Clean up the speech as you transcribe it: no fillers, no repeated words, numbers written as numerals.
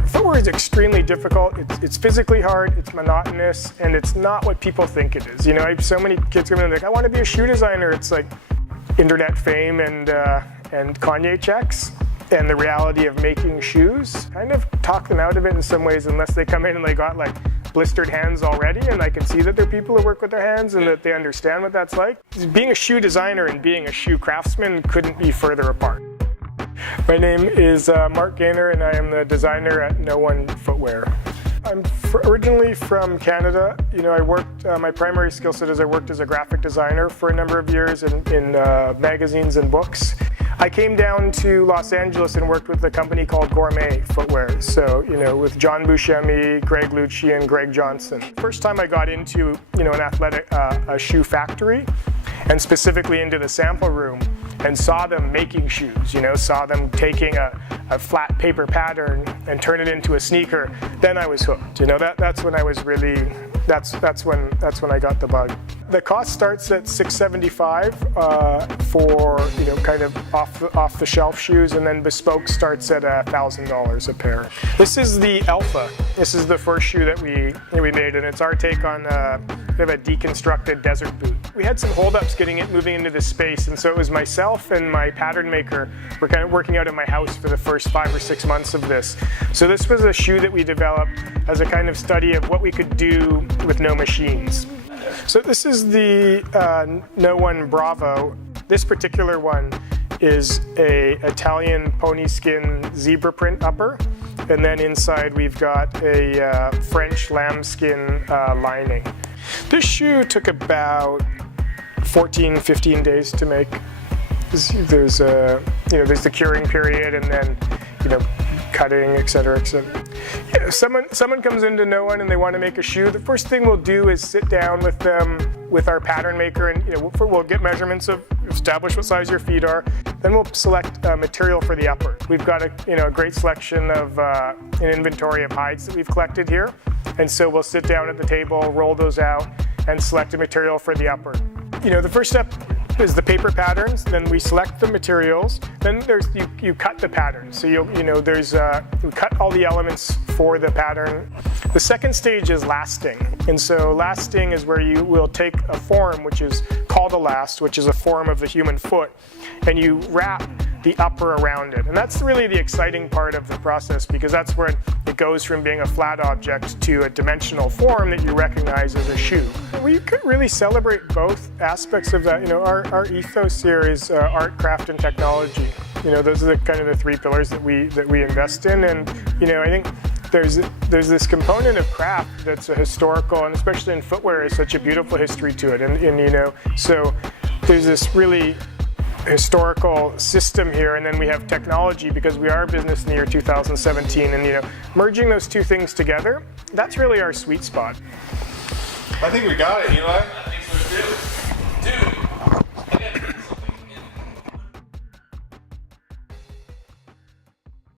Footwear is extremely difficult. It's physically hard, it's monotonous, and it's not what people think it is. You know, I have so many kids come in and like, I want to be a shoe designer. It's like internet fame and Kanye checks. And the reality of making shoes kind of talk them out of it in some ways, unless they come in and they got like blistered hands already, and I can see that they're people who work with their hands and that they understand what that's like. Being a shoe designer and being a shoe craftsman couldn't be further apart. My name is Mark Gaynor, and I am the designer at No One Footwear. I'm originally from Canada. You know, I worked, my primary skill set is I worked as a graphic designer for a number of years in magazines and books. I came down to Los Angeles and worked with a company called Gourmet Footwear. So, you know, with John Buscemi, Greg Lucci, and Greg Johnson. First time I got into, you know, an athletic, a shoe factory, and specifically into the sample room, and saw them making shoes, you know, saw them taking a flat paper pattern and turn it into a sneaker, then I was hooked. You know, that's when I was really, that's when I got the bug. The cost starts at $675 for, you know, kind of off the shelf shoes, and then bespoke starts at $1,000 a pair. This is the Alpha. This is the first shoe that we made, and it's our take on a deconstructed desert boot. We had some holdups getting it moving into this space, and so it was myself and my pattern maker were kind of working out in my house for the first 5 or 6 months of this. So this was a shoe that we developed as a kind of study of what we could do with no machines. So this is the No One Bravo. This particular one is a Italian pony skin zebra print upper, and then inside we've got a French lambskin lining. This shoe took about 14-15 days to make. There's the curing period, and then, you know, cutting, etc., etc. Yeah, if someone comes into No One and they want to make a shoe, the first thing we'll do is sit down with them, with our pattern maker, and, you know, we'll get measurements of, establish what size your feet are. Then we'll select material for the upper. We've got a great selection of an inventory of hides that we've collected here, and so we'll sit down at the table, roll those out, and select a material for the upper. You know, the first step is the paper patterns. Then we select the materials. Then there's you cut the pattern. So we cut all the elements for the pattern. The second stage is lasting, and so lasting is where you will take a form which is called a last, which is a form of the human foot, and you wrap the upper around it. And that's really the exciting part of the process, because that's where it goes from being a flat object to a dimensional form that you recognize as a shoe. We could really celebrate both aspects of that. You know, our ethos here is art, craft, and technology. You know, those are the kind of the three pillars that we invest in. And, you know, I think there's this component of craft that's a historical, and especially in footwear, is such a beautiful history to it. And you know, so there's this really historical system here, and then we have technology, because we are a business in the year 2017, and, you know, merging those two things together, that's really our sweet spot. I think we got it, Eli. I think so too.